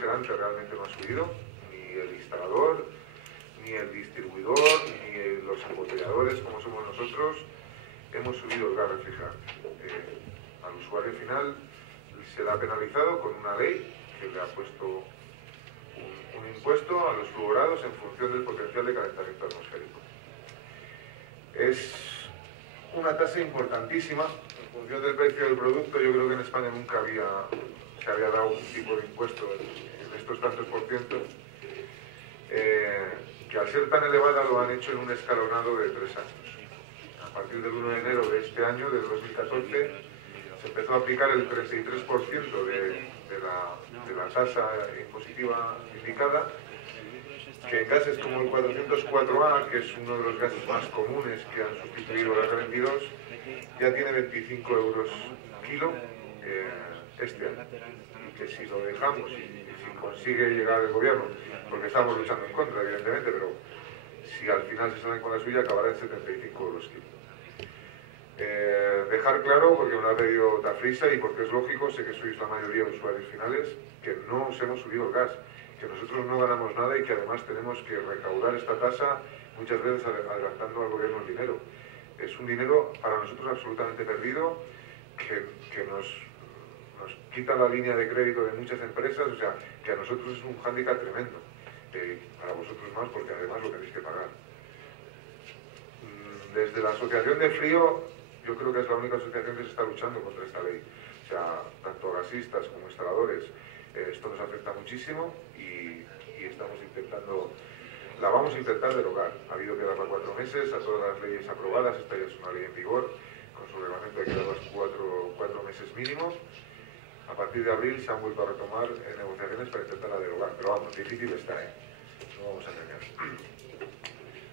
refrigerante realmente no ha subido, ni el instalador, ni el distribuidor, ni los embotelladores, como somos nosotros, hemos subido el gas refrigerante. Al usuario final se le ha penalizado con una ley que le ha puesto un impuesto a los fluorados en función del potencial de calentamiento atmosférico. Es una tasa importantísima en función del precio del producto. Yo creo que en España nunca se había dado un tipo de impuesto en estos tantos por ciento, que al ser tan elevada lo han hecho en un escalonado de 3 años. A partir del 1 de enero de este año, del 2014, se empezó a aplicar el 33% de la tasa impositiva indicada, que en gases como el 404A, que es uno de los gases más comunes que han sustituido el R22, ya tiene 25 euros kilo este año. Y que si lo dejamos y si consigue llegar el gobierno, porque estamos luchando en contra, evidentemente, pero si al final se salen con la suya, acabará en 75 euros kilo. Dejar claro, porque me lo ha pedido Tafrisa y porque es lógico, sé que sois la mayoría de usuarios finales, que no os hemos subido el gas, que nosotros no ganamos nada y que además tenemos que recaudar esta tasa muchas veces adelantando al gobierno el dinero. Es un dinero para nosotros absolutamente perdido, que nos quita la línea de crédito de muchas empresas, o sea, que a nosotros es un hándicap tremendo, para vosotros más, porque además lo tenéis que pagar. Desde la Asociación de Frío, yo creo que es la única asociación que se está luchando contra esta ley. O sea, tanto gasistas como instaladores, esto nos afecta muchísimo y estamos intentando, la vamos a intentar derogar. Ha habido que darla 4 meses a todas las leyes aprobadas, esta ya es una ley en vigor, con su reglamento hay que darlas 4 meses mínimo. A partir de abril se han vuelto a retomar negociaciones para intentarla derogar, pero vamos, difícil está, no vamos a engañar.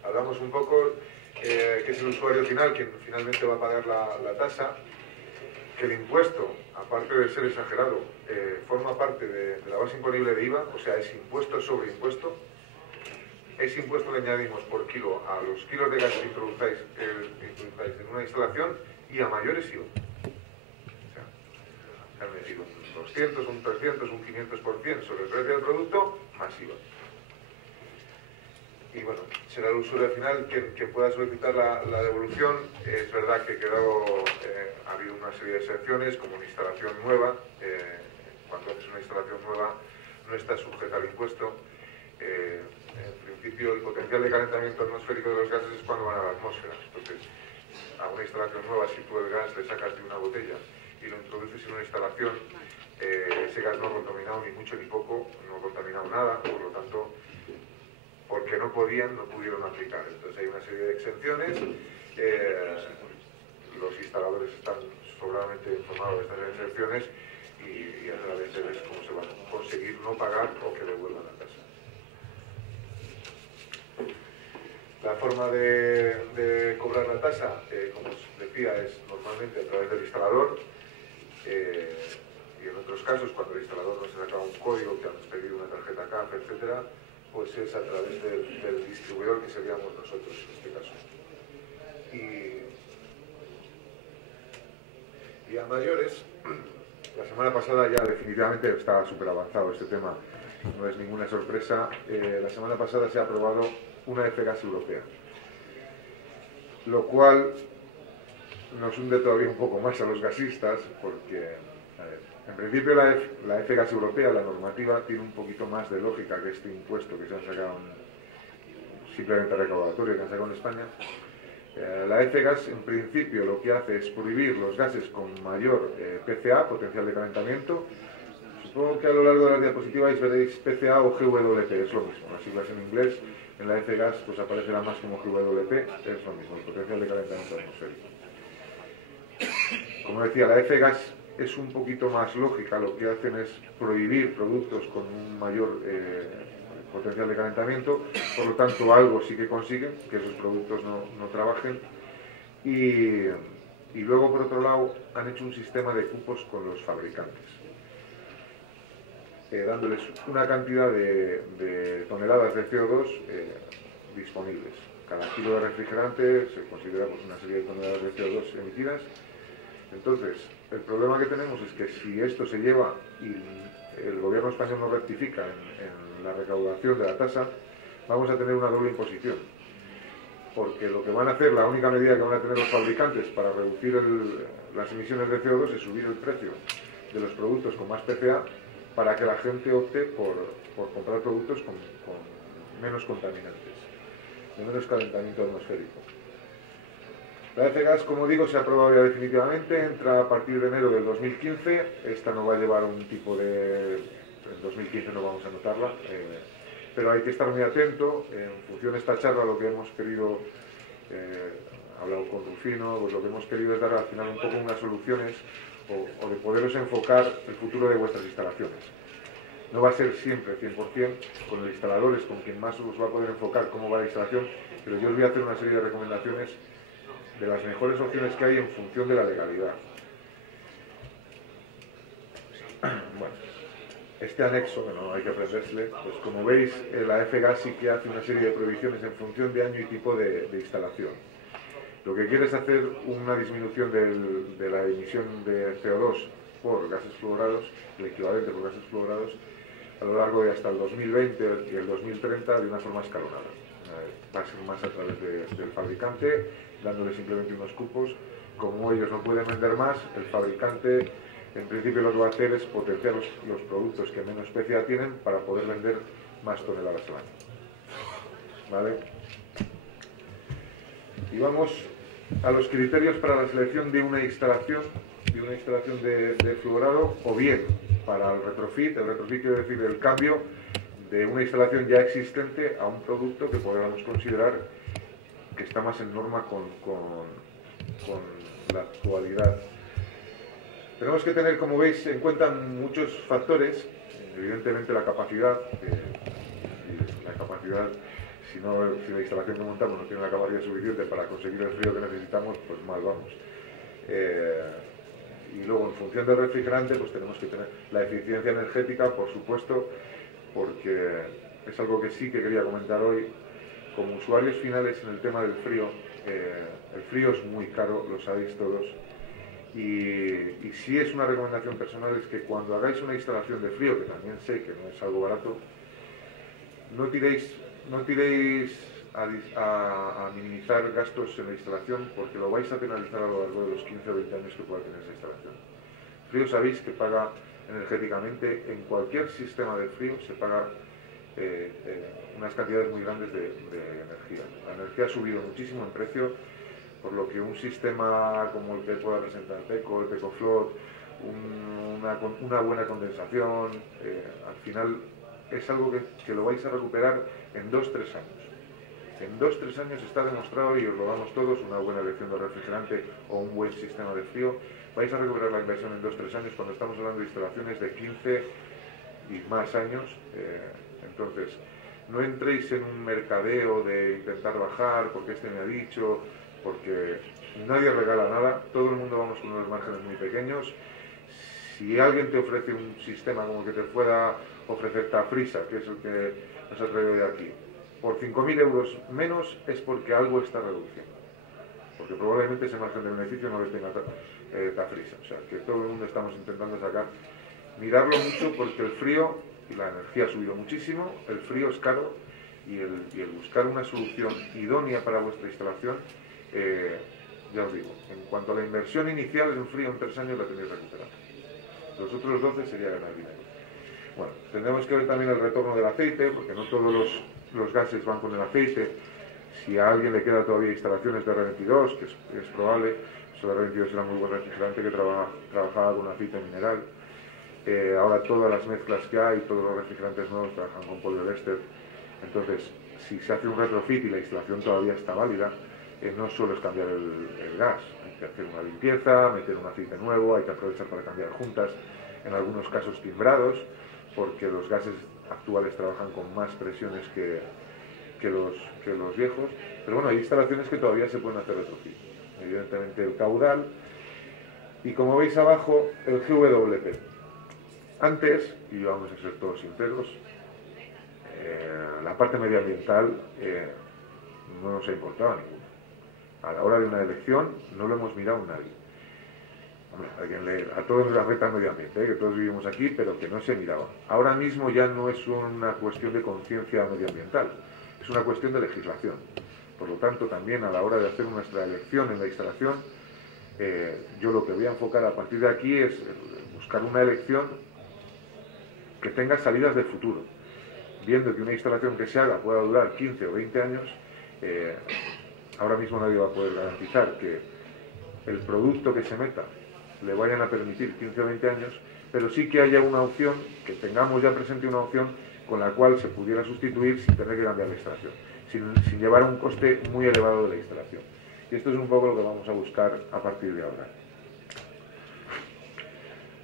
Hablamos un poco que es el usuario final quien finalmente va a pagar la tasa, que el impuesto, aparte de ser exagerado, forma parte de la base imponible de IVA, o sea, es impuesto sobre impuesto. Ese impuesto le añadimos por kilo a los kilos de gas que introduzcáis en una instalación y a mayores IVA. O sea, se han metido un 200, un 300, un 500% sobre el precio del producto, más IVA. Y bueno, será el usuario final quien pueda solicitar la devolución. Es verdad que ha habido una serie de excepciones, como una instalación nueva. Cuando haces una instalación nueva no está sujeta al impuesto. En principio, el potencial de calentamiento atmosférico de los gases es cuando van a la atmósfera. Entonces, a una instalación nueva, si tú el gas le sacas de una botella y lo introduces en una instalación, ese gas no ha contaminado ni mucho ni poco, no ha contaminado nada, por lo tanto, porque no pudieron aplicar. Entonces hay una serie de exenciones, los instaladores están sobradamente informados de estas exenciones y a través de ver cómo se van a conseguir no pagar o que devuelvan la tasa. La forma de cobrar la tasa, como os decía, es normalmente a través del instalador, y en otros casos, cuando el instalador nos saca un código que han pedido una tarjeta CAF, etcétera, pues es a través del distribuidor, que seríamos nosotros en este caso. Y a mayores, la semana pasada ya definitivamente estaba súper avanzado este tema, no es ninguna sorpresa. La semana pasada se ha aprobado una F-gas europea, lo cual nos hunde todavía un poco más a los gasistas, porque, a ver, en principio la F-gas europea, la normativa, tiene un poquito más de lógica que este impuesto que se ha sacado simplemente recaudatorio que han sacado en España. La F-gas, en principio, lo que hace es prohibir los gases con mayor PCA, potencial de calentamiento. Supongo que a lo largo de las diapositivas veréis PCA o GWP, es lo mismo, las siglas en inglés. En la F-gas pues aparecerá más como GWP, es lo mismo, el potencial de calentamiento atmosférico. Como decía, la F-gas es un poquito más lógica, lo que hacen es prohibir productos con un mayor potencial de calentamiento, por lo tanto algo sí que consiguen, que esos productos no trabajen, y luego por otro lado han hecho un sistema de cupos con los fabricantes, dándoles una cantidad de toneladas de CO2 disponibles. Cada kilo de refrigerante se considera pues, una serie de toneladas de CO2 emitidas, Entonces, el problema que tenemos es que si esto se lleva y el gobierno español no rectifica en la recaudación de la tasa, vamos a tener una doble imposición. Porque lo que van a hacer, la única medida que van a tener los fabricantes para reducir las emisiones de CO2 es subir el precio de los productos con más PCA para que la gente opte por comprar productos con menos contaminantes, de menos calentamiento atmosférico. La F-Gas, como digo, se ha aprobado ya definitivamente, entra a partir de enero del 2015. Esta no va a llevar un tipo de... En 2015 no vamos a notarla, pero hay que estar muy atento. En función de esta charla, lo que hemos querido, he hablado con Rufino, pues lo que hemos querido es dar al final un poco unas soluciones o de poderos enfocar el futuro de vuestras instalaciones. No va a ser siempre 100% con los instaladores, con quien más os va a poder enfocar cómo va la instalación, pero yo os voy a hacer una serie de recomendaciones de las mejores opciones que hay en función de la legalidad. Bueno, este anexo, que no hay que aprendérsele, pues como veis, la F-Gas sí que hace una serie de prohibiciones en función de año y tipo de instalación. Lo que quiere es hacer una disminución de la emisión de CO2 por gases fluorados, el equivalente por gases fluorados, a lo largo de hasta el 2020 y el 2030 de una forma escalonada. Va a ser más a través del fabricante, dándole simplemente unos cupos. Como ellos no pueden vender más, el fabricante en principio lo que va a hacer es potenciar los productos que menos PCA tienen para poder vender más toneladas al año. ¿Vale? Y vamos a los criterios para la selección de una instalación de fluorado, o bien para el retrofit quiere decir el cambio de una instalación ya existente a un producto que podamos considerar que está más en norma con la actualidad. Tenemos que tener, como veis, en cuenta muchos factores, evidentemente la capacidad, si la instalación que montamos no tiene la capacidad suficiente para conseguir el frío que necesitamos, pues mal vamos. Y luego, en función del refrigerante, pues tenemos que tener la eficiencia energética, por supuesto, porque es algo que sí que quería comentar hoy. Como usuarios finales en el tema del frío, el frío es muy caro, lo sabéis todos, y si es una recomendación personal es que cuando hagáis una instalación de frío, que también sé que no es algo barato, no tiréis a minimizar gastos en la instalación, porque lo vais a penalizar a lo largo de los 15 o 20 años que pueda tener esa instalación. Frío sabéis que paga energéticamente, en cualquier sistema de frío se paga unas cantidades muy grandes de energía. La energía ha subido muchísimo en precio, por lo que un sistema como el que pueda presentar Peco, el Pecoflot, una buena condensación, al final es algo que lo vais a recuperar en 2-3 años. En 2-3 años está demostrado, y os lo damos todos, una buena elección de refrigerante o un buen sistema de frío, vais a recuperar la inversión en 2-3 años cuando estamos hablando de instalaciones de 15 y más años. Entonces, no entréis en un mercadeo de intentar bajar, porque este me ha dicho, porque nadie regala nada, todo el mundo vamos con unos márgenes muy pequeños. Si alguien te ofrece un sistema como el que te pueda ofrecer Tafrisa, que es el que nos ha traído de aquí, por 5.000 euros menos, es porque algo está reduciendo. Porque probablemente ese margen de beneficio no lo tenga Tafrisa. O sea, que todo el mundo estamos intentando sacar. Mirarlo mucho, porque el frío y la energía ha subido muchísimo, el frío es caro, y el buscar una solución idónea para vuestra instalación, ya os digo, en cuanto a la inversión inicial en frío en 3 años la tenéis recuperada. Los otros 12 sería ganar dinero. Bueno, tendremos que ver también el retorno del aceite, porque no todos los gases van con el aceite. Si a alguien le queda todavía instalaciones de R22, que es probable, el R22 era muy buen refrigerante que trabajaba con aceite mineral. Ahora todas las mezclas que hay, todos los refrigerantes nuevos trabajan con poliéster. Entonces, si se hace un retrofit y la instalación todavía está válida, no solo es cambiar el gas, hay que hacer una limpieza, meter un aceite nuevo, hay que aprovechar para cambiar juntas, en algunos casos timbrados, porque los gases actuales trabajan con más presiones que los viejos. Pero bueno, hay instalaciones que todavía se pueden hacer retrofit. Evidentemente el caudal, y como veis abajo, el GWP. Antes, y vamos a ser todos sinceros, la parte medioambiental no nos ha importado a ninguno. A la hora de una elección no lo hemos mirado nadie. hombre, a todos nos afecta el medio ambiente, que todos vivimos aquí, pero que no se miraba. Ahora mismo ya no es una cuestión de conciencia medioambiental, es una cuestión de legislación. Por lo tanto, también a la hora de hacer nuestra elección en la instalación, yo lo que voy a enfocar a partir de aquí es buscar una elección que tenga salidas de futuro. Viendo que una instalación que se haga pueda durar 15 o 20 años, ahora mismo nadie va a poder garantizar que el producto que se meta le vayan a permitir 15 o 20 años, pero sí que haya una opción, que tengamos ya presente una opción con la cual se pudiera sustituir sin tener que cambiar la instalación, sin llevar un coste muy elevado de la instalación. Y esto es un poco lo que vamos a buscar a partir de ahora.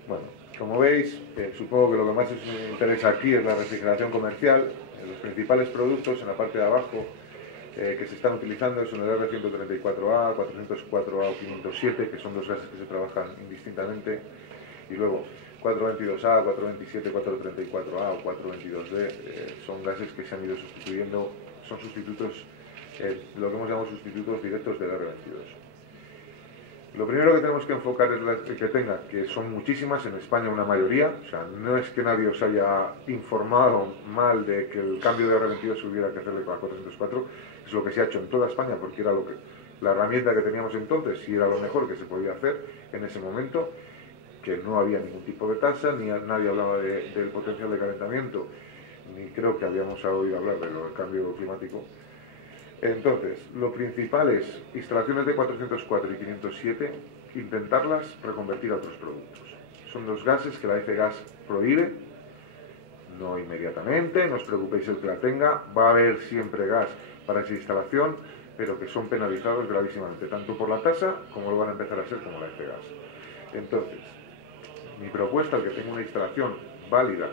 Bueno, como veis, supongo que lo que más os interesa aquí es la refrigeración comercial. Los principales productos en la parte de abajo que se están utilizando son el R134A, 404A o 507, que son dos gases que se trabajan indistintamente, y luego 422A, 427, 434A o 422D, son gases que se han ido sustituyendo, son sustitutos, lo que hemos llamado sustitutos directos del R22. Lo primero que tenemos que enfocar es que tenga, que son muchísimas, en España una mayoría, o sea, no es que nadie os haya informado mal de que el cambio de R22 se hubiera que hacerle con la 404, es lo que se ha hecho en toda España, porque era la herramienta que teníamos entonces y era lo mejor que se podía hacer en ese momento, que no había ningún tipo de tasa, ni nadie hablaba del potencial de calentamiento, ni creo que habíamos oído hablar del cambio climático. Entonces, lo principal es instalaciones de 404 y 507, intentarlas reconvertir a otros productos. Son dos gases que la F-Gas prohíbe, no inmediatamente, no os preocupéis el que la tenga, va a haber siempre gas para esa instalación, pero que son penalizados gravísimamente, tanto por la tasa como lo van a empezar a ser como la F-Gas. Entonces, mi propuesta al que tenga una instalación válida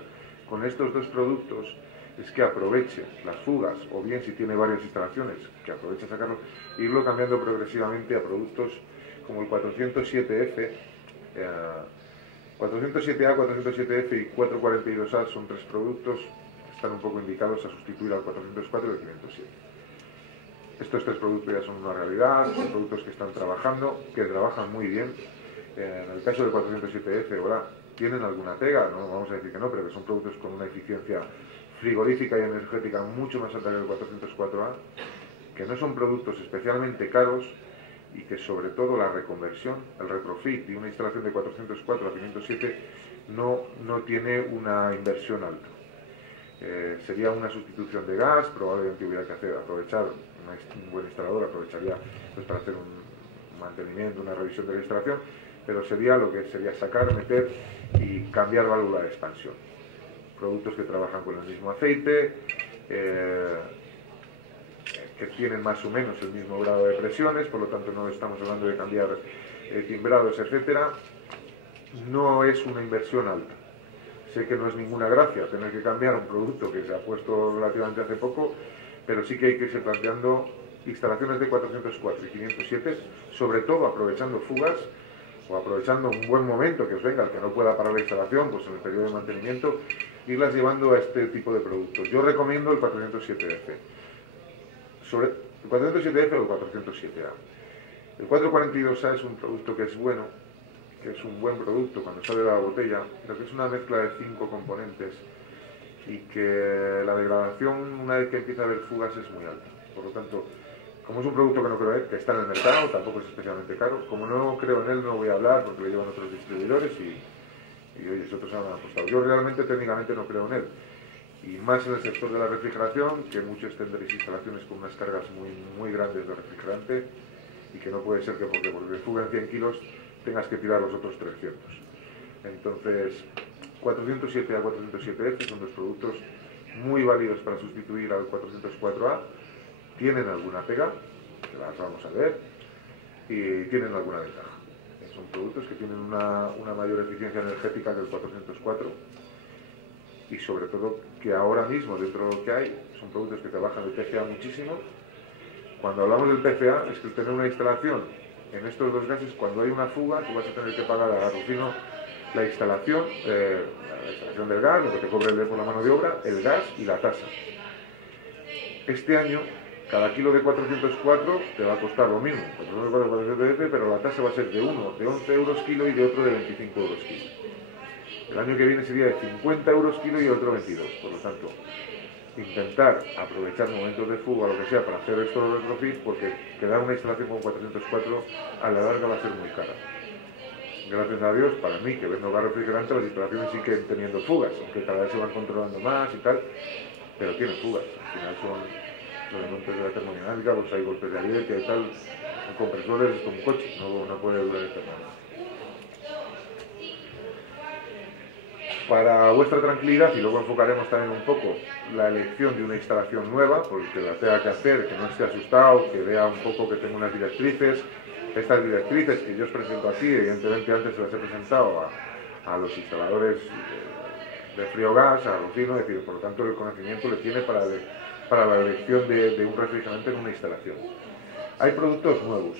con estos dos productos es que aproveche las fugas, o bien si tiene varias instalaciones, que aproveche sacarlo, e irlo cambiando progresivamente a productos como el 407F, 407A, 407F y 442A son tres productos que están un poco indicados a sustituir al 404 y al 507. Estos tres productos ya son una realidad, son productos que están trabajando, que trabajan muy bien. En el caso del 407F, ahora tienen alguna pega, no vamos a decir que no, pero que son productos con una eficiencia frigorífica y energética mucho más alta que el 404A, que no son productos especialmente caros y que sobre todo la reconversión, el retrofit de una instalación de 404 a 507 no tiene una inversión alta. Sería una sustitución de gas, probablemente hubiera que aprovechar, un buen instalador aprovecharía pues, para hacer un mantenimiento, una revisión de la instalación, pero sería lo que sería sacar, meter y cambiar válvula de expansión. Productos que trabajan con el mismo aceite, que tienen más o menos el mismo grado de presiones, por lo tanto no estamos hablando de cambiar timbrados, etcétera. No es una inversión alta. Sé que no es ninguna gracia tener que cambiar un producto que se ha puesto relativamente hace poco, pero sí que hay que irse planteando instalaciones de 404 y 507, sobre todo aprovechando fugas o aprovechando un buen momento que os venga, el que no pueda parar la instalación, pues en el periodo de mantenimiento, irlas llevando a este tipo de productos. Yo recomiendo el 407F. Sobre el 407F o el 407A. El 442A es un producto que es bueno, que es un buen producto cuando sale de la botella, pero que es una mezcla de 5 componentes y que la degradación, una vez que empieza a haber fugas, es muy alta. Por lo tanto, como es un producto que no creo que está en el mercado, tampoco es especialmente caro, como no creo en él no voy a hablar porque lo llevan otros distribuidores y oye, otros han apostado. Yo realmente técnicamente no creo en él. Y más en el sector de la refrigeración, que muchos tendréis instalaciones con unas cargas muy grandes de refrigerante y que no puede ser que porque fuguen 100 kilos tengas que tirar los otros 300. Entonces, 407A y 407F son dos productos muy válidos para sustituir al 404A. Tienen alguna pega, que las vamos a ver, y tienen alguna ventaja. Son productos que tienen una mayor eficiencia energética que el 404 y sobre todo que ahora mismo dentro de lo que hay son productos que trabajan el PCA muchísimo. Cuando hablamos del PCA es que tener una instalación en estos dos gases, cuando hay una fuga tú vas a tener que pagar a Rufino la instalación del gas, lo que te cobre por la mano de obra, el gas y la tasa. Este año cada kilo de 404 te va a costar lo mismo, 404, pero la tasa va a ser de uno de 11 euros kilo y de otro de 25 euros kilo. El año que viene sería de 50 euros kilo y otro 22, por lo tanto, intentar aprovechar momentos de fuga o lo que sea para hacer estos retrofit, porque quedar una instalación con 404 a la larga va a ser muy cara. Gracias a Dios, para mí, que vendo gas refrigerante, las instalaciones siguen teniendo fugas, aunque cada vez se van controlando más y tal, pero tienen fugas. Al final son los montes de la termodinámica, pues hay golpes de ariete y tal, son compresores, es como un coche, no puede durar eternamente. Para vuestra tranquilidad, y luego enfocaremos también un poco la elección de una instalación nueva, porque la tenga que hacer, que no esté asustado, que vea un poco que tengo unas directrices. Estas directrices que yo os presento aquí, evidentemente antes se las he presentado a los instaladores de friogás, a Rocino, es decir, por lo tanto el conocimiento le tiene para la elección de un refrigerante en una instalación. Hay productos nuevos.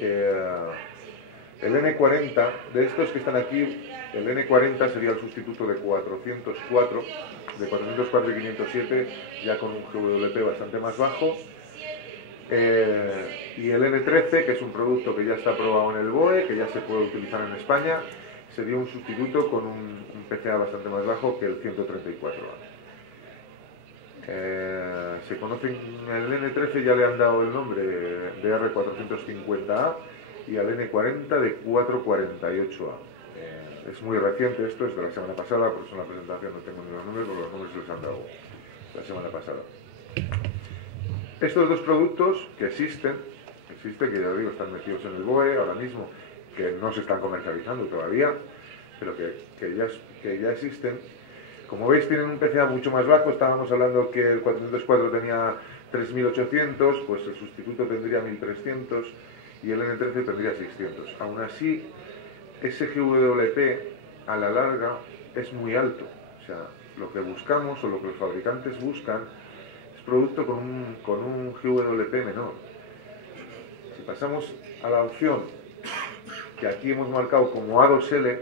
El N40, de estos que están aquí, el N40 sería el sustituto de 404 y 507, ya con un GWP bastante más bajo. Y el N13, que es un producto que ya está aprobado en el BOE, que ya se puede utilizar en España, sería un sustituto con un PCA bastante más bajo que el 134A. Se conocen, el N13 ya le han dado el nombre de R450A y al N40 de 448A. Es muy reciente esto, es de la semana pasada, por eso en la presentación no tengo ni los nombres, porque los nombres se los han dado la semana pasada. Estos dos productos que existen, que ya digo, están metidos en el BOE ahora mismo, que no se están comercializando todavía, pero que ya existen. Como veis, tienen un PCA mucho más bajo. Estábamos hablando que el 404 tenía 3800, pues el sustituto tendría 1300 y el N13 tendría 600. Aún así, ese GWP a la larga es muy alto. O sea, lo que buscamos o lo que los fabricantes buscan es producto con un GWP menor. Si pasamos a la opción que aquí hemos marcado como A2L,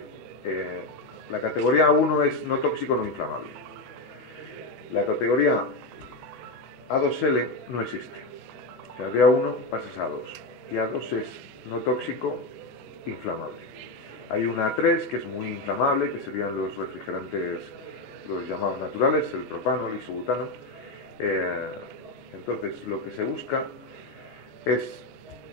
la categoría A1 es no tóxico, no inflamable. La categoría A2L no existe. O sea, de A1 pasas a A2. Y A2 es no tóxico, inflamable. Hay una A3 que es muy inflamable, que serían los refrigerantes, los llamados naturales, el propano, el isobutano. Entonces, lo que se busca es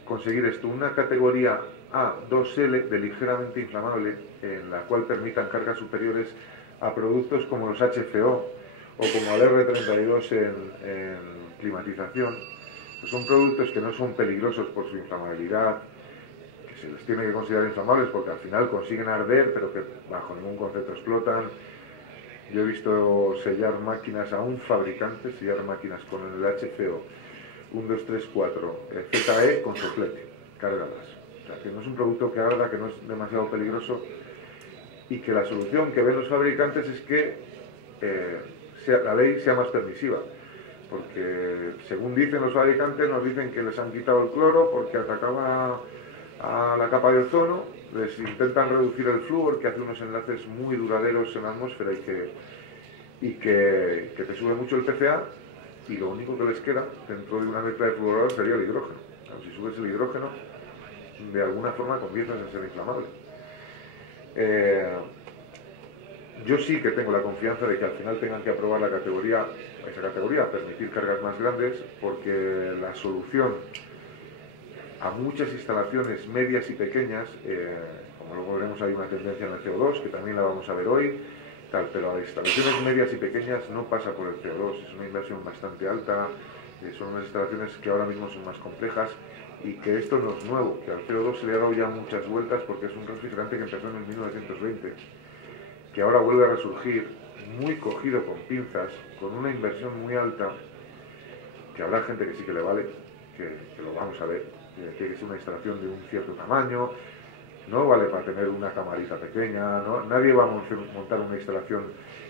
conseguir esto, una categoría A2L de ligeramente inflamable, en la cual permitan cargas superiores a productos como los HFO o como el R32 en climatización. Pues son productos que no son peligrosos por su inflamabilidad, que se les tiene que considerar inflamables porque al final consiguen arder, pero que bajo ningún concepto explotan. Yo he visto sellar máquinas a un fabricante, sellar máquinas con el HFO 1, 2, 3, 4 ZE con soplete, cargadas. O sea, que no es un producto que arda, que no es demasiado peligroso y que la solución que ven los fabricantes es que la ley sea más permisiva. Porque, según dicen los fabricantes, nos dicen que les han quitado el cloro porque atacaba a la capa de ozono, les intentan reducir el flúor, que hace unos enlaces muy duraderos en la atmósfera y que te sube mucho el PCA, y lo único que les queda dentro de una mezcla de fluoruro sería el hidrógeno. Claro, si subes el hidrógeno, de alguna forma conviertes en ser inflamable. Yo sí que tengo la confianza de que al final tengan que aprobar esa categoría, permitir cargas más grandes, porque la solución a muchas instalaciones medias y pequeñas, como luego veremos, hay una tendencia en el CO2, que también la vamos a ver hoy, pero a instalaciones medias y pequeñas no pasa por el CO2, es una inversión bastante alta, son unas instalaciones que ahora mismo son más complejas y que esto no es nuevo, que al CO2 se le ha dado ya muchas vueltas porque es un refrigerante que empezó en el 1920, que ahora vuelve a resurgir, muy cogido con pinzas, con una inversión muy alta, que habrá gente que sí que le vale, que lo vamos a ver, que es una instalación de un cierto tamaño, no vale para tener una camarita pequeña, ¿no? Nadie va a montar una instalación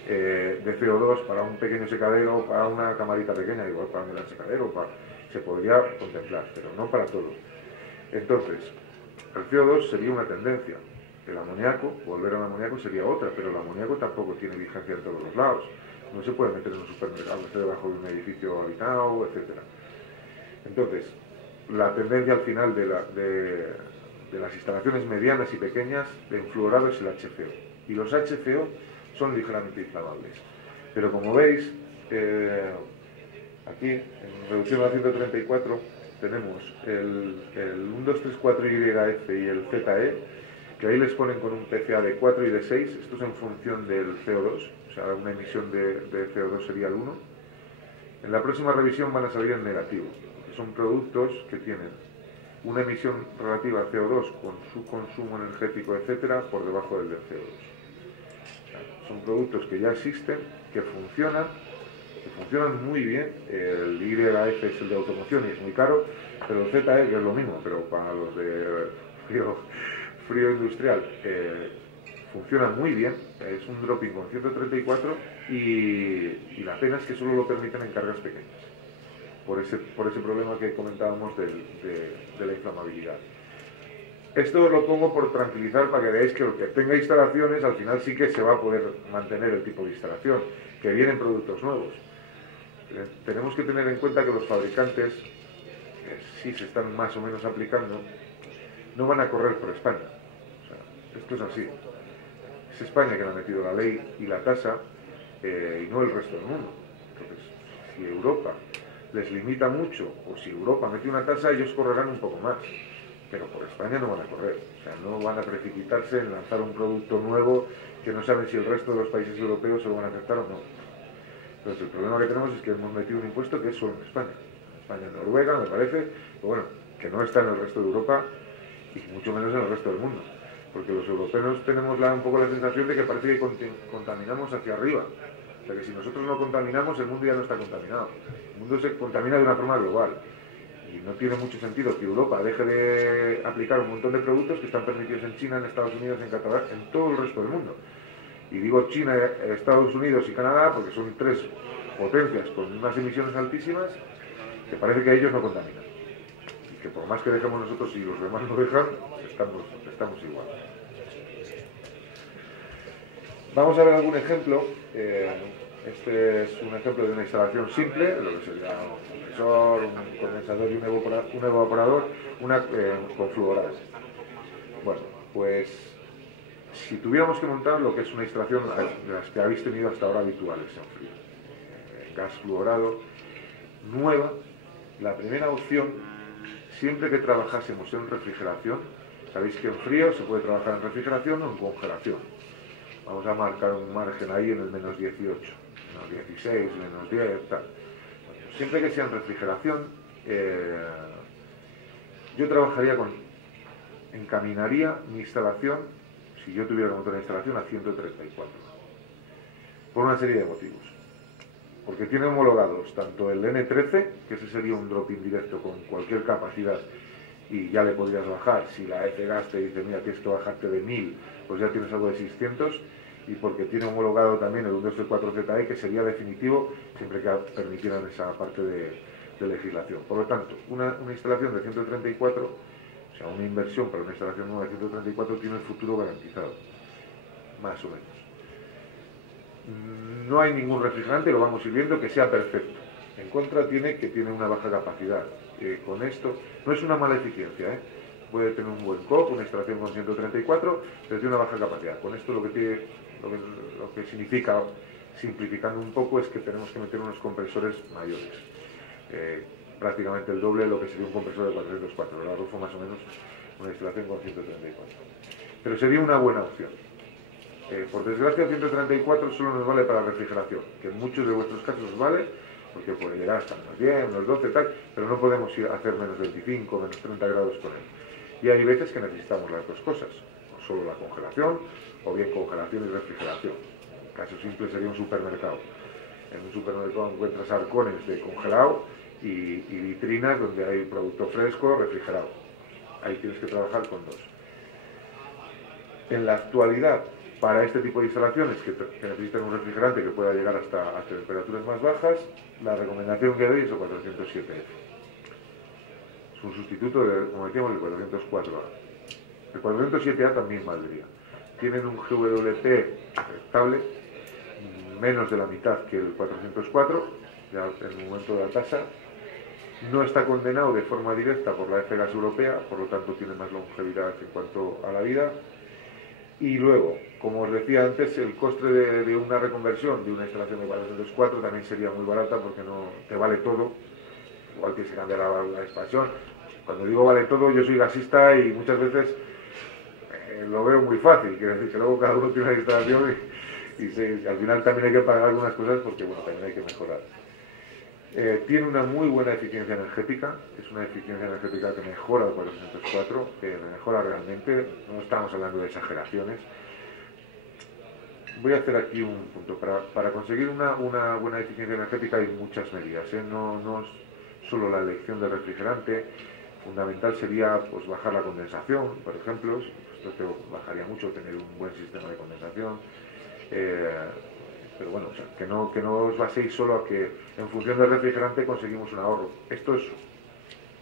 de CO2 para un pequeño secadero, para una camarita pequeña, igual para un gran secadero, se podría contemplar, pero no para todo. Entonces, el CO2 sería una tendencia. El amoníaco, volver al amoníaco sería otra, pero el amoníaco tampoco tiene vigencia en todos los lados. No se puede meter en un supermercado que esté debajo de un edificio habitado, etc. Entonces, la tendencia al final de las instalaciones medianas y pequeñas de enfluorado es el HCO. Y los HCO son ligeramente inflamables. Pero como veis, aquí en reducción a 134 tenemos el 1234YF y el ZE, que ahí les ponen con un PCA de 4 y de 6. Esto es en función del CO2, o sea, una emisión de CO2 sería el 1. En la próxima revisión van a salir en negativo. Son productos que tienen una emisión relativa a CO2 con su consumo energético, etcétera, por debajo del CO2. Son productos que ya existen, que funcionan muy bien. El YF es el de automoción y es muy caro, pero el ZE, que es lo mismo, pero para los de frío industrial, funciona muy bien. Es un dropping con 134 y la pena es que solo lo permiten en cargas pequeñas, por ese problema que comentábamos de la inflamabilidad. Esto os lo pongo por tranquilizar, para que veáis que el que tenga instalaciones al final sí que se va a poder mantener el tipo de instalación, que vienen productos nuevos. Tenemos que tener en cuenta que los fabricantes, si se están más o menos aplicando, no van a correr por España. O sea, esto es así. Es España quien ha metido la ley y la tasa, y no el resto del mundo. Entonces, si Europa les limita mucho, o si Europa mete una tasa, ellos correrán un poco más, pero por España no van a correr. O sea, no van a precipitarse en lanzar un producto nuevo que no saben si el resto de los países europeos se lo van a aceptar o no. Entonces, el problema que tenemos es que hemos metido un impuesto que es solo en España. España y Noruega, me parece, pero bueno, que no está en el resto de Europa y mucho menos en el resto del mundo. Porque los europeos tenemos un poco la sensación de que parece que contaminamos hacia arriba. O sea, que si nosotros no contaminamos, el mundo ya no está contaminado. El mundo se contamina de una forma global. Y no tiene mucho sentido que Europa deje de aplicar un montón de productos que están permitidos en China, en Estados Unidos, en Qatar, en todo el resto del mundo. Y digo China, Estados Unidos y Canadá porque son tres potencias con unas emisiones altísimas que parece que ellos no contaminan. Y que por más que dejemos nosotros y los demás no dejan, estamos igual. Vamos a ver algún ejemplo. Este es un ejemplo de una instalación simple, lo que sería un compresor, un condensador y un evaporador, con fluorado. Bueno, pues si tuviéramos que montar lo que es una instalación de las que habéis tenido hasta ahora habituales en frío, gas fluorado, nueva, la primera opción, siempre que trabajásemos en refrigeración, sabéis que en frío se puede trabajar en refrigeración o en congelación. Vamos a marcar un margen ahí en el menos 18, menos 16, menos 10, tal. Bueno, siempre que sea en refrigeración, yo encaminaría mi instalación, si yo tuviera que montar una instalación, a 134. Por una serie de motivos. Porque tiene homologados tanto el N13, que ese sería un drop-in directo con cualquier capacidad, y ya le podrías bajar. Si la F-Gas te dice, mira, tienes que bajarte de 1000, pues ya tienes algo de 600, y porque tiene homologado también el 1234ZE, que sería definitivo siempre que permitieran esa parte de legislación. Por lo tanto, una instalación de 134, o sea, una inversión para una instalación nueva de 134 tiene el futuro garantizado, más o menos. No hay ningún refrigerante, lo vamos a ir viendo, que sea perfecto. En contra tiene que tiene una baja capacidad. Con esto, no es una mala eficiencia, puede tener un buen COP, una instalación con 134, pero tiene una baja capacidad. Con esto lo que significa, simplificando un poco, es que tenemos que meter unos compresores mayores. Prácticamente el doble de lo que sería un compresor de 404, el arrufo más o menos una instalación con 134. Pero sería una buena opción. Por desgracia, 134 solo nos vale para refrigeración, que en muchos de vuestros casos os vale, porque puede llegar hasta menos 10, menos 12, tal, pero no podemos hacer menos 25, menos 30 grados con él. Y hay veces que necesitamos las dos cosas, o solo la congelación, o bien congelación y refrigeración. El caso simple sería un supermercado. En un supermercado encuentras arcones de congelado y vitrinas donde hay producto fresco, refrigerado. Ahí tienes que trabajar con dos. En la actualidad, para este tipo de instalaciones que necesitan un refrigerante que pueda llegar hasta temperaturas más bajas, la recomendación que doy es el 407F. Es un sustituto, como decíamos, del 404A. El 407A también valdría. Tienen un GWP aceptable, menos de la mitad que el 404, ya en el momento de la tasa, No está condenado de forma directa por la EFEGAS europea, por lo tanto tiene más longevidad en cuanto a la vida. Y luego, como os decía antes, el coste de una reconversión de una instalación de 404 también sería muy barata porque no te vale todo. Igual tienes que cambiar la válvula de expansión. Cuando digo vale todo, yo soy gasista y muchas veces lo veo muy fácil. Quiero decir que luego cada uno tiene una instalación y al final también hay que pagar algunas cosas porque bueno, también hay que mejorar. Tiene una muy buena eficiencia energética, es una eficiencia energética que mejora el 404, que mejora realmente, no estamos hablando de exageraciones. Voy a hacer aquí un punto. Para conseguir una buena eficiencia energética hay muchas medidas, no es solo la elección del refrigerante. Fundamental sería pues, bajar la condensación, por ejemplo. Esto te bajaría mucho tener un buen sistema de condensación. Pero bueno, o sea, que no os baséis solo a que en función del refrigerante conseguimos un ahorro. Esto es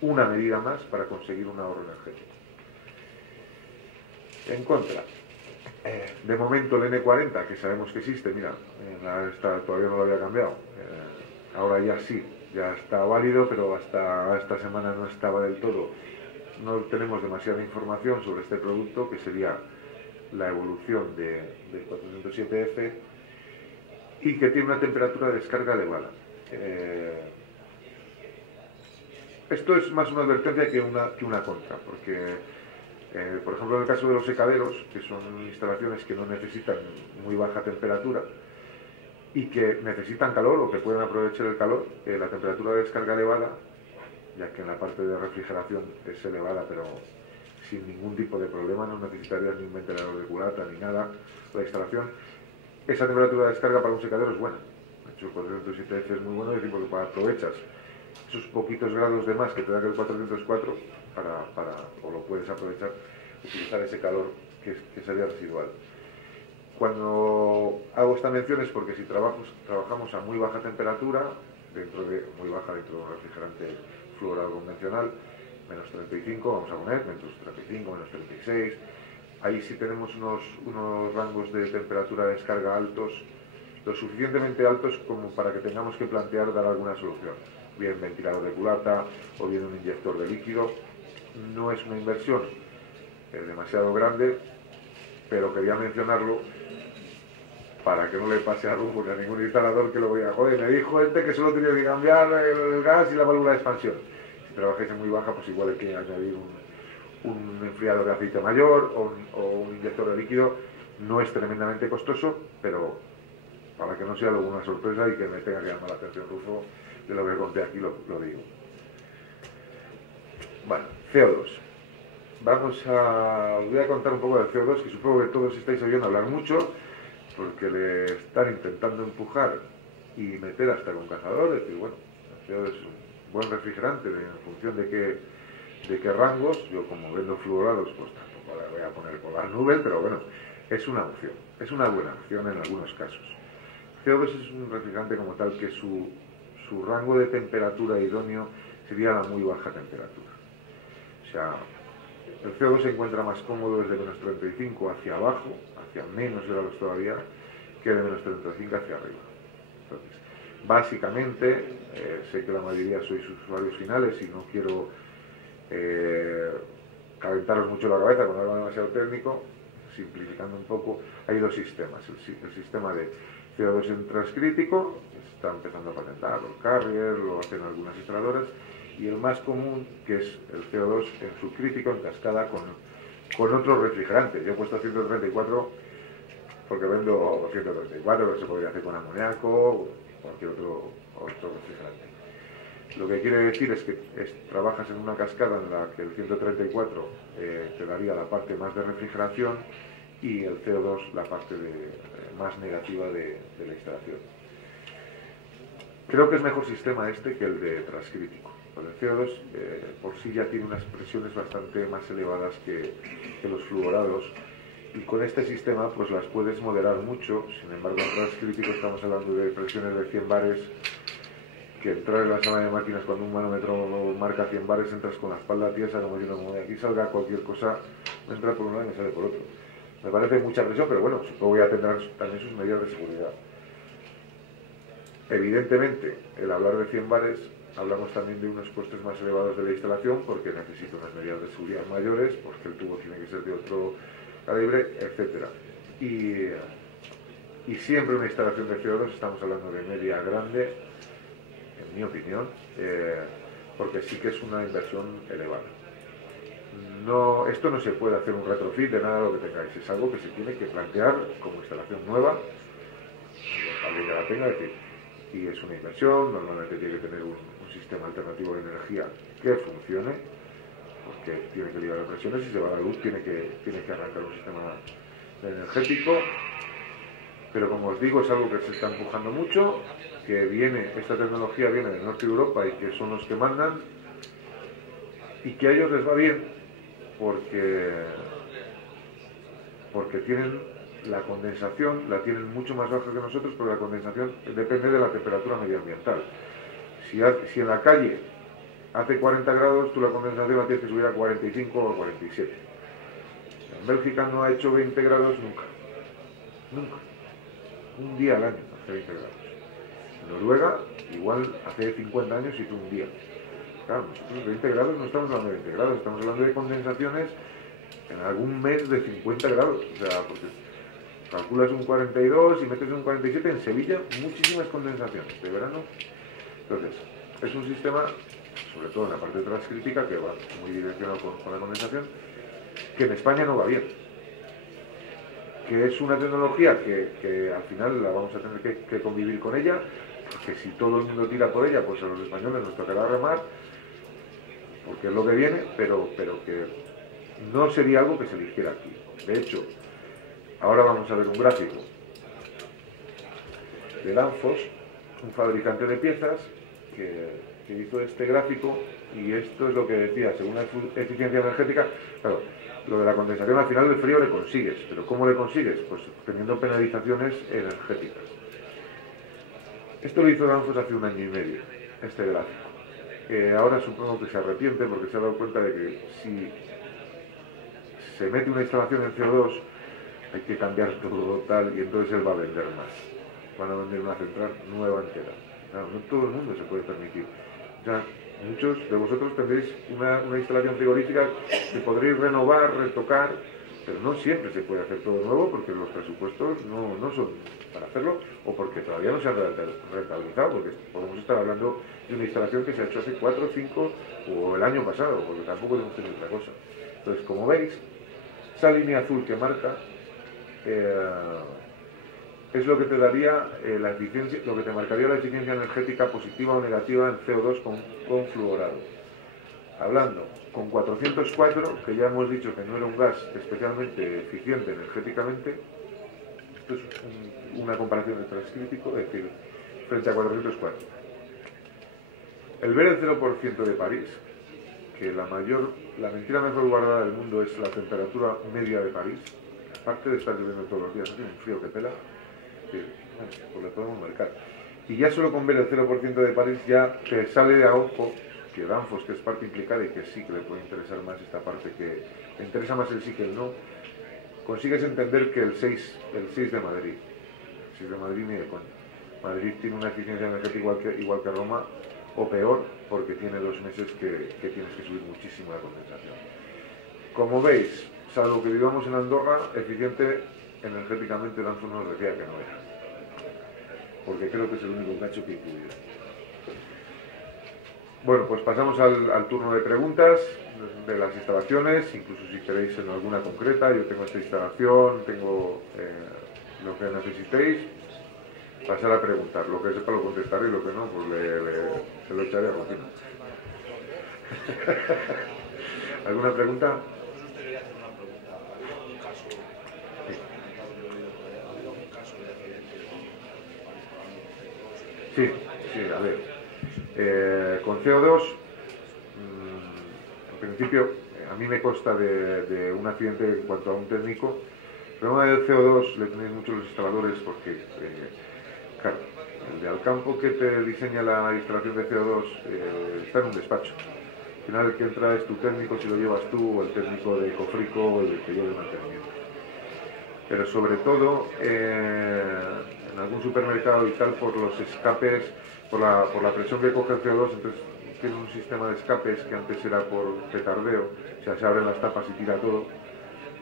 una medida más para conseguir un ahorro energético. En contra, de momento el N40, que sabemos que existe, mira, todavía no lo había cambiado, ahora ya sí, ya está válido, pero hasta esta semana no estaba del todo. No tenemos demasiada información sobre este producto, que sería la evolución del 407F, y que tiene una temperatura de descarga elevada. Esto es más una advertencia que una contra, porque, por ejemplo, en el caso de los secaderos, que son instalaciones que no necesitan muy baja temperatura y que necesitan calor o que pueden aprovechar el calor, la temperatura de descarga elevada, ya que en la parte de refrigeración es elevada, pero sin ningún tipo de problema, no necesitarías ni un ventilador de culata ni nada, la instalación. Esa temperatura de descarga para un secadero es buena. De hecho, el 407F es muy bueno, es decir, porque aprovechas esos poquitos grados de más que te da que el 404 o lo puedes aprovechar, utilizar ese calor que sería residual. Cuando hago esta mención es porque si trabajamos a muy baja temperatura, dentro de un refrigerante fluorado convencional, menos 35, vamos a poner, menos 35, menos 36, ahí sí tenemos unos rangos de temperatura de descarga altos, lo suficientemente altos como para que tengamos que plantear dar alguna solución, bien ventilador de culata o bien un inyector de líquido. No es una inversión demasiado grande, pero quería mencionarlo para que no le pase a Rufus ni a ningún instalador que lo vea, joder, me dijo que solo tenía que cambiar el gas y la válvula de expansión. Si trabajáis en muy baja, pues igual hay que añadir un enfriador de aceite mayor o un inyector de líquido. No es tremendamente costoso, pero para que no sea luego una sorpresa y que me tenga que llamar la atención Rufo de lo que conté aquí, lo digo. Bueno, CO2. Os voy a contar un poco del CO2, que supongo que todos estáis oyendo hablar mucho, porque le están intentando empujar y meter hasta con cazadores. Y bueno, el CO2 es un buen refrigerante en función de qué rangos. Yo, como vendo fluorados, pues tampoco le voy a poner por las nubes, pero bueno, es una opción, es una buena opción en algunos casos. CO2 es un refrigerante como tal que su rango de temperatura idóneo sería la muy baja temperatura. O sea, el CO2 se encuentra más cómodo desde menos 35 hacia abajo, hacia menos grados todavía, que de menos 35 hacia arriba. Entonces, básicamente, sé que la mayoría sois usuarios finales y no quiero calentaros mucho la cabeza con algo demasiado técnico. Simplificando un poco, hay dos sistemas. El sistema de CO2 en transcrítico, está empezando a patentar los Carrier, lo hacen algunas instaladoras, y el más común, que es el CO2 en subcrítico, en cascada con otros refrigerantes. Yo he puesto 134 porque vendo 134, pero se podría hacer con amoníaco o cualquier otro refrigerante. Lo que quiere decir es que trabajas en una cascada en la que el 134 te daría la parte más de refrigeración y el CO2 la parte más negativa de la instalación. Creo que es mejor sistema este que el de transcrítico. El CO2 por sí ya tiene unas presiones bastante más elevadas que los fluorados, y con este sistema pues las puedes moderar mucho. Sin embargo, en transcrítico estamos hablando de presiones de 100 bares, que entrar en la sala de máquinas cuando un manómetro marca 100 bares, entras con la espalda tiesa como diciendo, como de aquí salga cualquier cosa, me entra por un lado y me sale por otro. Me parece mucha presión, pero bueno, supongo que ya tendrán también sus medidas de seguridad. Evidentemente, el hablar de 100 bares hablamos también de unos costes más elevados de la instalación porque necesita unas medidas de seguridad mayores, porque el tubo tiene que ser de otro calibre, etcétera. Y siempre una instalación de CO2 estamos hablando de media grande, en mi opinión, porque sí que es una inversión elevada. No, esto no se puede hacer un retrofit de nada de lo que tengáis, es algo que se tiene que plantear como instalación nueva, alguien que la tenga, decir, y es una inversión, normalmente tiene que tener un sistema alternativo de energía que funcione, porque tiene que liberar presiones, si se va la luz tiene que arrancar un sistema energético, pero como os digo es algo que se está empujando mucho, que esta tecnología viene del norte de Europa y que son los que mandan, y que a ellos les va bien porque tienen la condensación, la tienen mucho más baja que nosotros, pero la condensación depende de la temperatura medioambiental. Si en la calle hace 40 grados, tú la condensación la tienes que subir a 45 o 47. En Bélgica no ha hecho 20 grados nunca. Nunca. Un día al año hace 20 grados. En Noruega, igual hace 50 años hizo un día. Claro, nosotros 20 grados no estamos hablando de 20 grados, estamos hablando de condensaciones en algún mes de 50 grados. O sea, porque calculas un 42 y metes un 47, en Sevilla muchísimas condensaciones de verano. Entonces, es un sistema, sobre todo en la parte transcrítica, que va muy direccionado con la condensación, que en España no va bien. Que es una tecnología que al final la vamos a tener que convivir con ella, porque si todo el mundo tira por ella, pues a los españoles nos tocará remar, porque es lo que viene, pero que no sería algo que se eligiera aquí. De hecho, ahora vamos a ver un gráfico de Danfoss, un fabricante de piezas, que hizo este gráfico, y esto es lo que decía, según la eficiencia energética, claro, lo de la condensación al final del frío le consigues, pero ¿cómo le consigues? Pues teniendo penalizaciones energéticas. Esto lo hizo Danfoss hace 1 año y medio, este gráfico. Ahora supongo que se arrepiente porque se ha dado cuenta de que si se mete una instalación en CO2 hay que cambiar todo tal, y entonces él va a vender más. Van a vender una central nueva entera. Claro, no todo el mundo se puede permitir. O sea, muchos de vosotros tendréis una instalación frigorífica que podréis renovar, retocar, pero no siempre se puede hacer todo nuevo porque los presupuestos no son para hacerlo, o porque todavía no se han rentabilizado, porque podemos estar hablando de una instalación que se ha hecho hace 4, 5 o el año pasado, porque tampoco tenemos que tener otra cosa. Entonces, como veis, esa línea azul que marca es lo que te daría la eficiencia, lo que te marcaría la eficiencia energética positiva o negativa en CO2 con fluorado. Hablando con 404, que ya hemos dicho que no era un gas especialmente eficiente energéticamente, esto es una comparación de transcrítico, es decir, frente a 404. El ver el 0% de París, que la mentira mejor guardada del mundo es la temperatura media de París, aparte de estar lloviendo todos los días, hace un frío que pela, pues le podemos marcar. Y ya solo con ver el 0% de París ya te sale a ojo que Danfoss, que es parte implicada y que sí que le puede interesar más esta parte, que le interesa más el sí que el no, consigues entender que el 6 de Madrid, el 6 de Madrid ni de coña. Madrid tiene una eficiencia energética igual que Roma, o peor, porque tiene 2 meses que tienes que subir muchísimo la condensación. Como veis, salvo que vivamos en Andorra, eficiente energéticamente Danfoss nos decía que no era, porque creo que es el único cacho que incluye. Bueno, pues pasamos al turno de preguntas de las instalaciones, incluso si queréis en alguna concreta. Yo tengo esta instalación, tengo lo que necesitéis, pasar a preguntar. Lo que sepa lo contestaré y lo que no, pues se lo echaré a rutina. ¿Alguna pregunta? Sí, a ver. Con CO2, en principio, a mí me consta de un accidente en cuanto a un técnico. El problema del CO2 le tenéis mucho los instaladores porque, claro, el de Alcampo que te diseña la instalación de CO2 está en un despacho. Al final el que entra es tu técnico, si lo llevas tú, o el técnico de Cofrico, o el que lleva el mantenimiento. Pero sobre todo, en algún supermercado y tal, por los escapes, por la presión que coge el CO2, entonces tienen un sistema de escapes que antes era por petardeo, o sea, se abren las tapas y tira todo.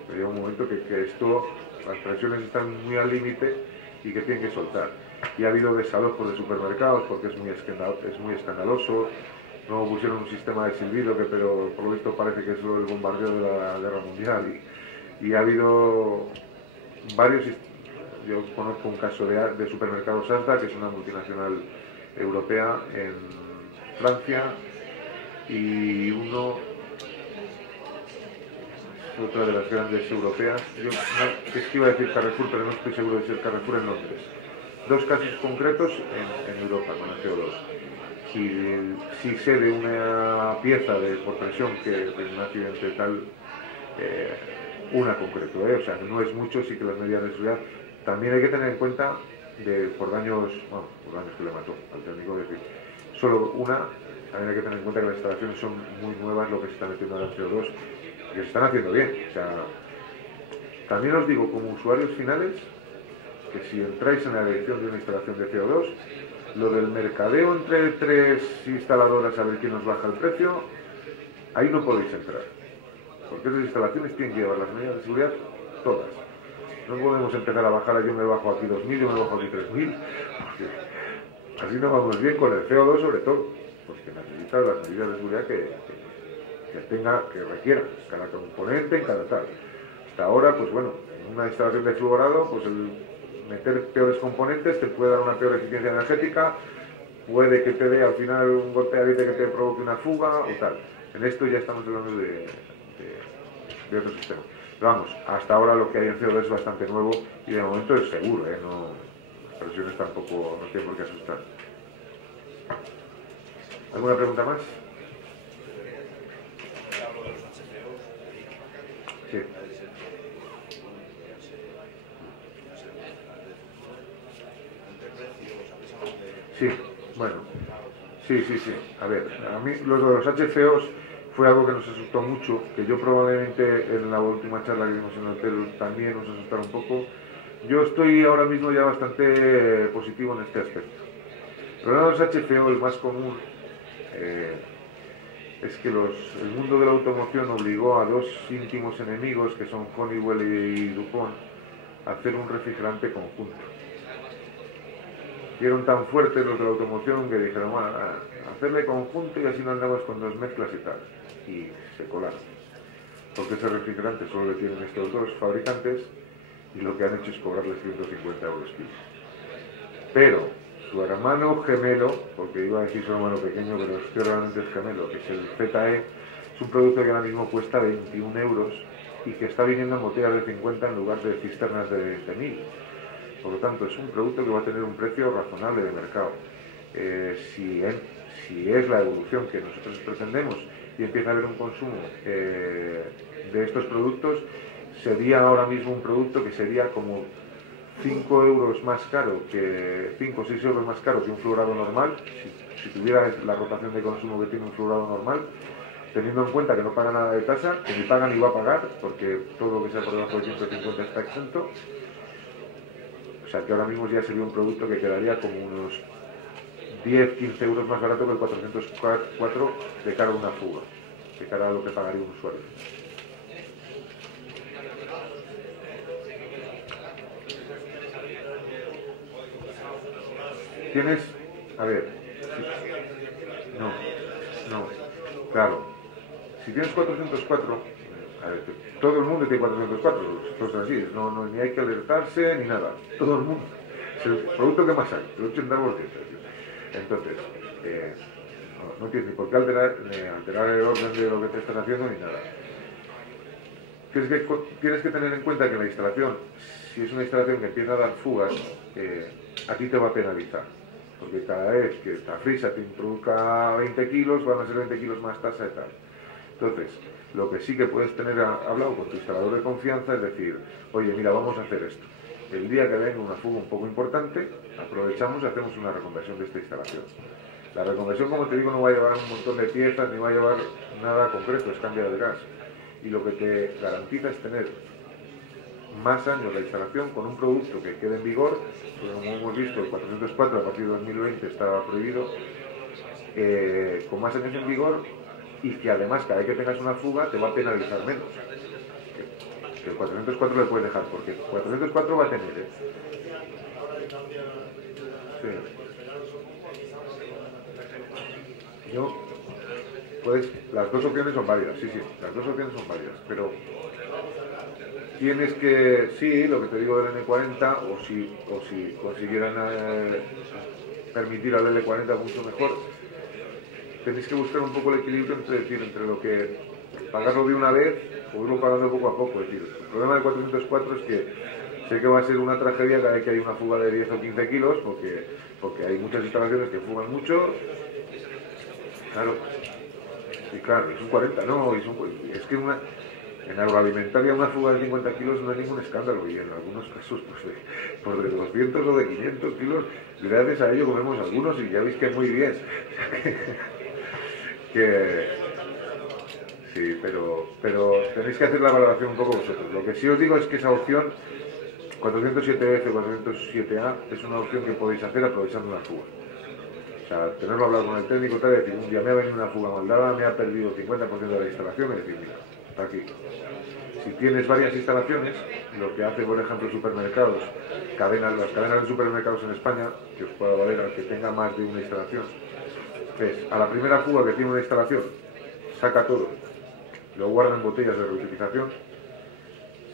Pero llega un momento que esto, las presiones están muy al límite y que tienen que soltar. Y ha habido desalojos de supermercados porque es muy escandaloso. Luego pusieron un sistema de silbido que, pero por lo visto parece que es lo del bombardeo de la Guerra Mundial. Y ha habido varios. Yo conozco un caso de supermercados Asda, que es una multinacional europea en Francia, y otra de las grandes europeas. Es que iba a decir Carrefour, pero no estoy seguro de ser Carrefour en Londres. Dos casos concretos en Europa con el CO2. Si sé de una pieza por presión que de un accidente tal, una concreto, o sea, no es mucho, sí que las medidas de seguridad. También hay que tener en cuenta por daños que le mató al técnico, es decir, solo una. También hay que tener en cuenta que las instalaciones son muy nuevas, lo que se está metiendo ahora en CO2, y que se están haciendo bien. O sea, también os digo, como usuarios finales, que si entráis en la elección de una instalación de CO2, lo del mercadeo entre tres instaladoras a ver quién nos baja el precio, ahí no podéis entrar. Porque esas instalaciones tienen que llevar las medidas de seguridad todas. No podemos empezar a bajar, yo me bajo aquí 2.000, yo me bajo aquí 3.000, porque así no vamos bien con el CO2 sobre todo, porque necesita las medidas de seguridad que requieran, cada componente en cada tal. Hasta ahora, pues bueno, en una instalación de fluorado, pues el meter peores componentes te puede dar una peor eficiencia energética, puede que te dé al final un golpe de aire que te provoque una fuga o tal. En esto ya estamos hablando de otro sistema. Pero vamos, hasta ahora lo que hay en CO2 es bastante nuevo y de momento es seguro, no, las presiones tampoco no tienen por qué asustar. ¿Alguna pregunta más? Sí. Sí, bueno, sí. A ver, a mí lo de los HCOs fue algo que nos asustó mucho, que yo probablemente en la última charla que dimos en el hotel también nos asustaron un poco. Yo estoy ahora mismo ya bastante positivo en este aspecto. El problema de los HCO, el más común, es que el mundo de la automoción obligó a dos íntimos enemigos, que son Honeywell y DuPont, a hacer un refrigerante conjunto. Y eran tan fuertes los de la automoción que dijeron, bueno, hacerle conjunto y así no andamos con dos mezclas y tal. Y se colaron. Porque ese refrigerante solo le tienen estos dos fabricantes y lo que han hecho es cobrarles 150 euros kilo. Pero su hermano gemelo, porque iba a decir su hermano pequeño, pero es que realmente es gemelo, que es el ZE, es un producto que ahora mismo cuesta 21 euros y que está viniendo en botellas de 50 en lugar de cisternas de 20.000. Por lo tanto, es un producto que va a tener un precio razonable de mercado. Si es la evolución que nosotros pretendemos y empieza a haber un consumo de estos productos, sería ahora mismo un producto que sería como 5 euros más caro, 5 o 6 euros más caro que un fluorado normal, si tuviera la rotación de consumo que tiene un fluorado normal, teniendo en cuenta que no paga nada de tasa, que ni paga ni va a pagar, porque todo lo que sea por debajo de 150 está exento. O sea que ahora mismo ya sería un producto que quedaría como unos 10-15 euros más barato que el 404 de cara a una fuga, de cara a lo que pagaría un usuario. Tienes, a ver, no, claro, si tienes 404, a ver, todo el mundo tiene 404, esto es así, ni hay que alertarse ni nada, todo el mundo, es el producto que más hay, el 80%. Entonces, no tienes ni por qué alterar el orden de lo que te estás haciendo ni nada. Tienes que tener en cuenta que la instalación, si es una instalación que empieza a dar fugas, a ti te va a penalizar. Porque cada vez que esta frisa te introduzca 20 kilos, van a ser 20 kilos más tasa y tal. Entonces, lo que sí que puedes tener hablado con tu instalador de confianza es decir, oye, mira, vamos a hacer esto. El día que venga una fuga un poco importante, aprovechamos y hacemos una reconversión de esta instalación. La reconversión, como te digo, no va a llevar un montón de piezas, ni va a llevar nada concreto, es cambio de gas. Y lo que te garantiza es tener más años la instalación con un producto que quede en vigor, porque como hemos visto, el 404 a partir de 2020 estaba prohibido, con más años en vigor y que además cada vez que tengas una fuga te va a penalizar menos. Que el 404 le puedes dejar, porque el 404 va a tener, Sí. Yo, pues, las dos opciones son válidas, sí, las dos opciones son válidas, pero tienes que, sí, lo que te digo del N40, o si consiguieran permitir al L40 mucho mejor, tenéis que buscar un poco el equilibrio entre lo que pagarlo de una vez o irlo pagando poco a poco. Es decir, el problema del 404 es que sé que va a ser una tragedia cada vez que hay una fuga de 10 o 15 kilos, porque hay muchas instalaciones que fugan mucho. Claro, y claro, es un 40, no, es que en agroalimentaria una fuga de 50 kilos no es ningún escándalo, y en algunos casos pues de 200 o de 500 kilos, gracias a ello comemos algunos y ya veis que muy bien. que sí, pero tenéis que hacer la valoración un poco vosotros. Lo que sí os digo es que esa opción 407F o 407A es una opción que podéis hacer aprovechando una fuga. O sea, tenerlo hablado con el técnico, tal, y decir, un día me ha venido una fuga mal dada, me ha perdido el 50% de la instalación, y decir, mira, está aquí. Si tienes varias instalaciones, lo que hace, por ejemplo, supermercados, las cadenas de supermercados en España, que os pueda valer al que tenga más de una instalación, es a la primera fuga que tiene una instalación, saca todo, lo guarda en botellas de reutilización,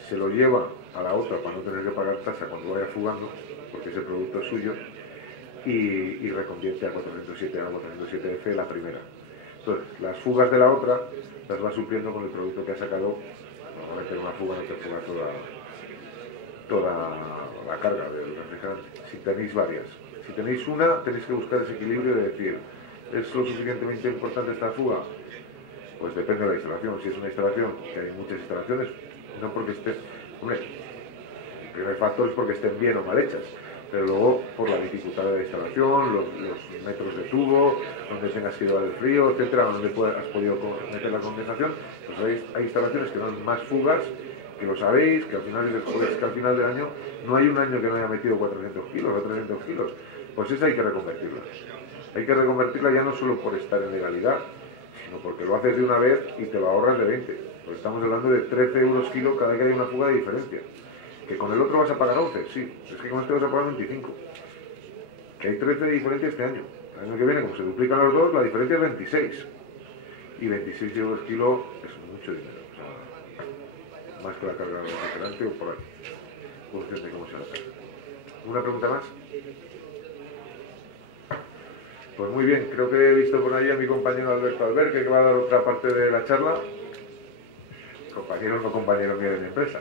se lo lleva a la otra para no tener que pagar tasa cuando vaya fugando, porque ese producto es suyo, y reconvierte a 407 a 407F la primera. Entonces, las fugas de la otra las va supliendo con el producto que ha sacado. Normalmente en una fuga no te fuga toda la carga del refrigerante. Si tenéis varias, si tenéis una, tenéis que buscar ese equilibrio de decir, ¿es lo suficientemente importante esta fuga? Pues depende de la instalación. Si es una instalación, que hay muchas instalaciones, no porque estén, hombre, el primer factor es porque estén bien o mal hechas, pero luego por la dificultad de la instalación, los metros de tubo, donde tengas que llevar el frío, etcétera, donde has podido meter la condensación, pues hay instalaciones que dan más fugas, que lo sabéis, que al final del año no hay un año que no haya metido 400 kilos o 300 kilos, pues esa hay que reconvertirla. Hay que reconvertirla ya no solo por estar en legalidad, sino porque lo haces de una vez y te lo ahorras de 20. Pues estamos hablando de 13 euros kilo cada vez que hay una fuga de diferencia. Que con el otro vas a pagar 11, sí, es que con este vas a pagar 25. Que hay 13 de diferencia este año. El año que viene, como se duplican los dos, la diferencia es 26. Y 26 euros kilo es mucho dinero. O sea, más que la carga del refrigerante o por ahí. Función de cómo se la carga. ¿Una pregunta más? Pues muy bien, creo que he visto por ahí a mi compañero Alberto Alberque, que va a dar otra parte de la charla. Compañero, no compañero mío de mi empresa.